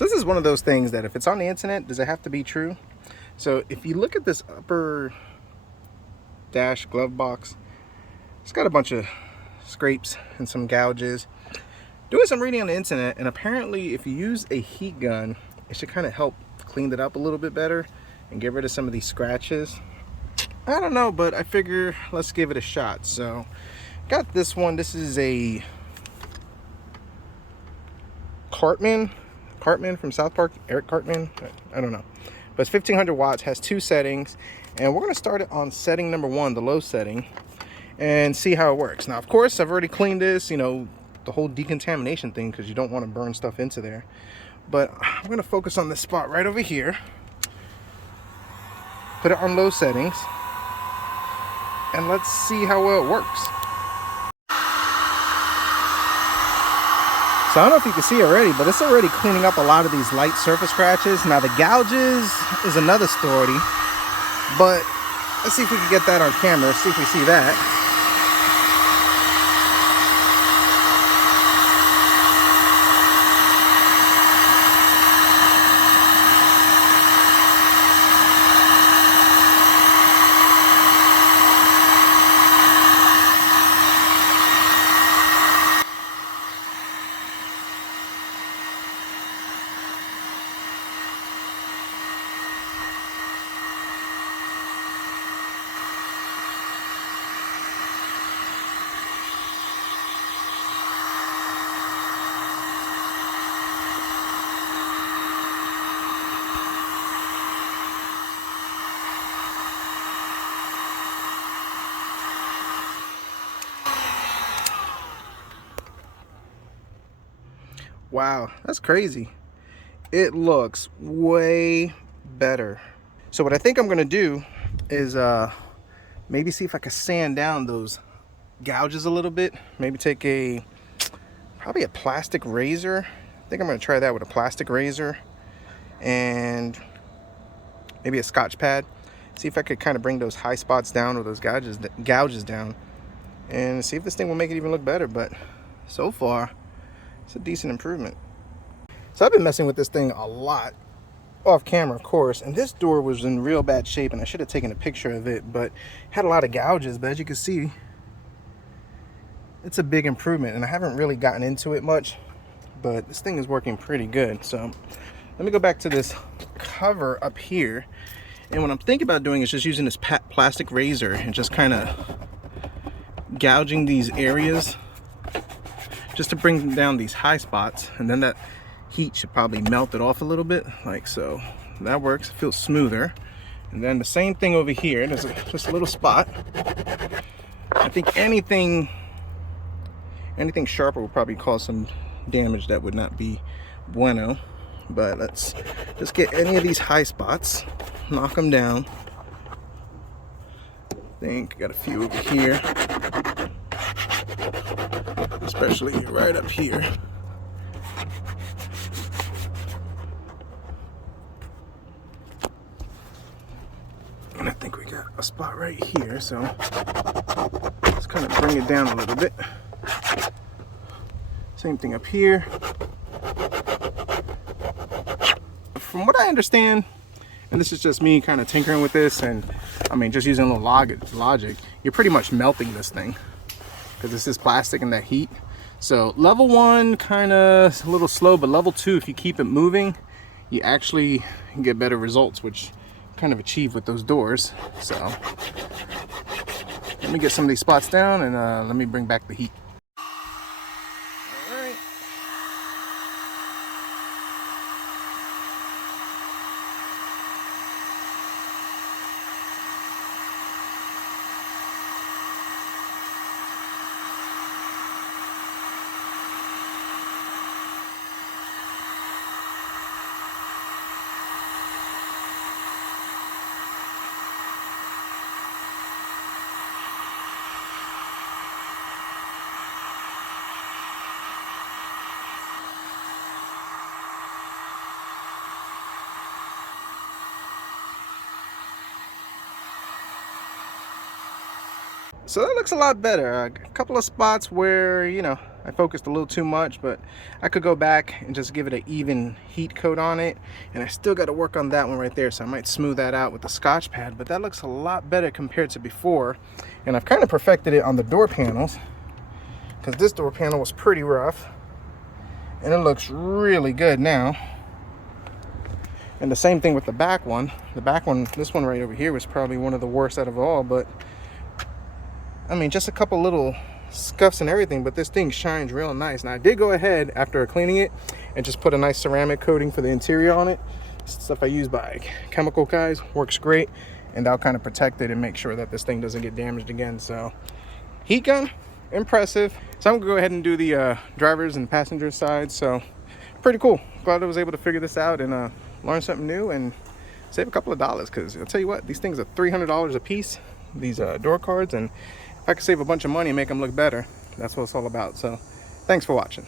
So this is one of those things that if it's on the internet, does it have to be true? So if you look at this upper dash glove box, it's got a bunch of scrapes and some gouges. Doing some reading on the internet, and apparently if you use a heat gun, it should kind of help clean it up a little bit better and get rid of some of these scratches. I don't know, but I figure let's give it a shot. So got this one. This is a Cartman from South Park, Eric Cartman, I don't know, but it's 1500 watts, has 2 settings, and we're going to start it on setting number 1, the low setting, and see how it works. Now of course I've already cleaned this, you know, the whole decontamination thing, because you don't want to burn stuff into there, but I'm going to focus on this spot right over here, put it on low settings, and let's see how well it works. So I don't know if you can see already, but it's already cleaning up a lot of these light surface scratches. Now the gouges is another story, but let's see if we can get that on camera, see if we see that. Wow, that's crazy. It looks way better. So what I think I'm gonna do is maybe see if I can sand down those gouges a little bit. Maybe take probably a plastic razor. I think I'm gonna try that with a plastic razor and maybe a Scotch pad. See if I could kind of bring those high spots down or those gouges down, and see if this thing will make it even look better. But so far, it's a decent improvement. So I've been messing with this thing a lot, off camera of course, and this door was in real bad shape, and I should have taken a picture of it, but it had a lot of gouges. But as you can see, it's a big improvement, and I haven't really gotten into it much, but this thing is working pretty good. So let me go back to this cover up here, and what I'm thinking about doing is just using this plastic razor and just kind of gouging these areas just to bring down these high spots, and then that heat should probably melt it off a little bit, like so. That works, it feels smoother. And then the same thing over here, there's just a little spot. I think anything sharper will probably cause some damage that would not be bueno. But let's just get any of these high spots, knock them down. I think got a few over here, especially right up here. And I think we got a spot right here, so let's kind of bring it down a little bit. Same thing up here. From what I understand, and this is just me kind of tinkering with this, and I mean just using a little logic, you're pretty much melting this thing because this is plastic and that heat. So level 1 kind of a little slow, but level 2, if you keep it moving, you actually get better results, which kind of achieve with those doors. So let me get some of these spots down, and let me bring back the heat. All right. So that looks a lot better. A couple of spots where, you know, I focused a little too much, but I could go back and just give it an even heat coat on it. And I still got to work on that one right there, so I might smooth that out with the Scotch pad, but that looks a lot better compared to before. And I've kind of perfected it on the door panels, because this door panel was pretty rough, and it looks really good now. And the same thing with the back one. The back one, this one right over here, was probably one of the worst out of all, but I mean, just a couple little scuffs and everything, but this thing shines real nice. Now I did go ahead after cleaning it and just put a nice ceramic coating for the interior on it. Stuff I use by Chemical Guys, works great, and that'll kind of protect it and make sure that this thing doesn't get damaged again. So heat gun, impressive. So I'm gonna go ahead and do the driver's and passenger side. So pretty cool. Glad I was able to figure this out and learn something new and save a couple of dollars, because I'll tell you what, these things are $300 a piece, these door cards, and if I can save a bunch of money and make them look better, that's what it's all about. So thanks for watching.